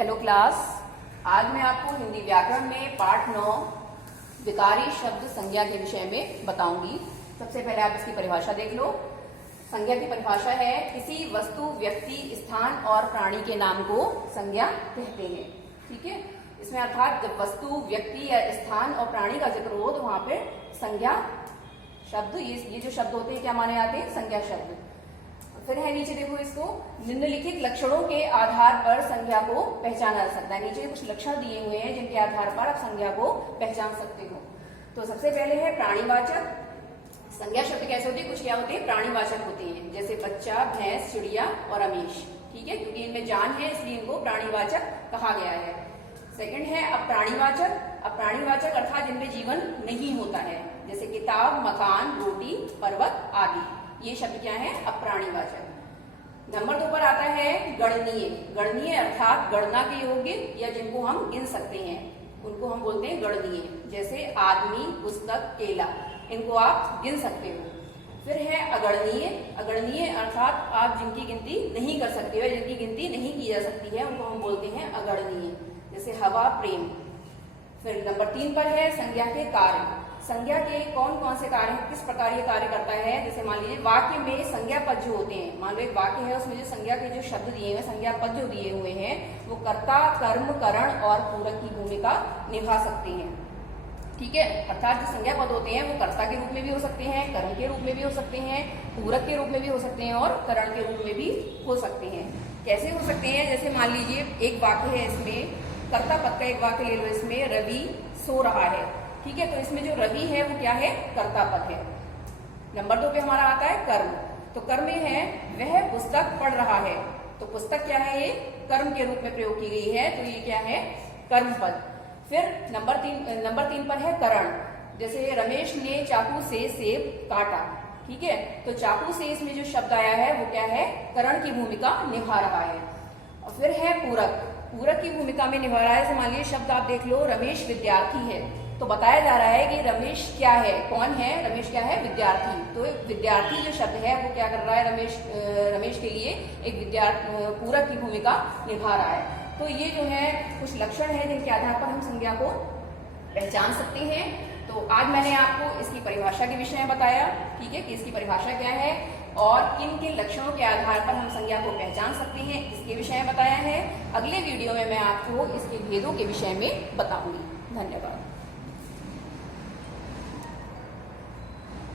Hello class, आज मैं आपको हिंदी व्याकरण में पाठ 9 विकारी शब्द संज्ञा के विषय में बताऊंगी। सबसे पहले आप इसकी परिभाषा देख लो। संज्ञा की परिभाषा है किसी वस्तु, व्यक्ति, स्थान और प्राणी के नाम को संज्ञा कहते हैं। ठीक है, इसमें अर्थात जब वस्तु, व्यक्ति या स्थान और प्राणी का जिक्र हो तो वहां पे संज्ञा शब्द, ये जो शब्द होते हैं क्या माने जाते हैं? संज्ञा शब्द। फिर है नीचे देखो, इसको निम्नलिखित लक्षणों के आधार पर संज्ञा को पहचाना जा सकता है। नीचे कुछ लक्षण दिए हुए हैं जिनके आधार पर आप संज्ञा को पहचान सकते हो। तो सबसे पहले है प्राणीवाचक। संज्ञा शब्द कैसे होते हैं? कुछ क्या होते हैं? प्राणीवाचक होते हैं, जैसे बच्चा, भैंस, चिड़िया और रमेश। ठीक है, क्योंकि इनमें जान है इसलिए इनको प्राणीवाचक कहा गया है। सेकंड है अप्राणीवाचक। अप्राणीवाचक अर्थात जिनमें जीवन नहीं होता है, जैसे किताब, मकान, रोटी, पर्वत आदि। ये शब्द क्या है? अप्राणीवाचक। नंबर 2 पर आता है गणनीय। गणनीय अर्थात गणना के योग्य या जिनको हम गिन सकते हैं उनको हम बोलते हैं गणनीय, जैसे आदमी, पुस्तक, केला, इनको आप गिन सकते हो। फिर है अगणनीय। अगणनीय अर्थात आप जिनकी गिनती नहीं कर सकते हो, जिनकी गिनती नहीं की जा सकती है, उनको हम बोलते हैं अगणनीय, जैसे हवा, प्रेम। फिर नंबर 3 पर है संज्ञा के कार्य। संज्ञा के कौन कौन से कार्य हैं, किस प्रकार ये कार्य करता है? जैसे मान लीजिए वाक्य में संज्ञा पद जो होते हैं, मान लो एक वाक्य है उसमें जो संज्ञा के जो शब्द दिए हुए, संज्ञा पद जो दिए हुए हैं, वो कर्ता, कर्म, करण और पूरक की भूमिका निभा सकते हैं। ठीक है, अर्थात जो संज्ञा पद होते हैं वो कर्ता के रूप में भी हो सकते हैं, कर्म के रूप में भी हो सकते हैं, पूरक के रूप में भी हो सकते हैं और करण के रूप में भी हो सकते हैं। कैसे हो सकते हैं? जैसे मान लीजिए एक वाक्य है, इसमें कर्ता पद का एक वाक्य ले लो, इसमें रवि सो रहा है। ठीक है, तो इसमें जो रवि है वो क्या है? कर्ता पद है। नंबर 2 पे हमारा आता है कर्म। तो कर्म में है वह पुस्तक पढ़ रहा है, तो पुस्तक क्या है? ये कर्म के रूप में प्रयोग की गई है, तो ये क्या है? कर्म पद। फिर नंबर 3 पर है करण। जैसे रमेश ने चाकू से सेब काटा। ठीक है, तो चाकू से इसमें जो शब्द आया है वो क्या है? करण की भूमिका निभा रहा है। और फिर है पूरक। पूरक की भूमिका में निभा रहा है। जैसे मान लीजिए शब्द आप देख लो, रमेश विद्यार्थी है, तो बताया जा रहा है कि रमेश क्या है? कौन है? रमेश क्या है? विद्यार्थी। तो विद्यार्थी जो शब्द है वो क्या कर रहा है? रमेश के लिए एक पूरक की भूमिका निभा रहा है। तो ये जो है कुछ लक्षण है जिनके आधार पर हम संज्ञा को पहचान सकते हैं। तो आज मैंने आपको इसकी परिभाषा के विषय में बताया। ठीक है, कि इसकी परिभाषा क्या है और किन किन लक्षणों के आधार पर हम संज्ञा को पहचान सकते हैं, इसके विषय में बताया है। अगले वीडियो में मैं आपको इसके भेदों के विषय में बताऊंगी। धन्यवाद।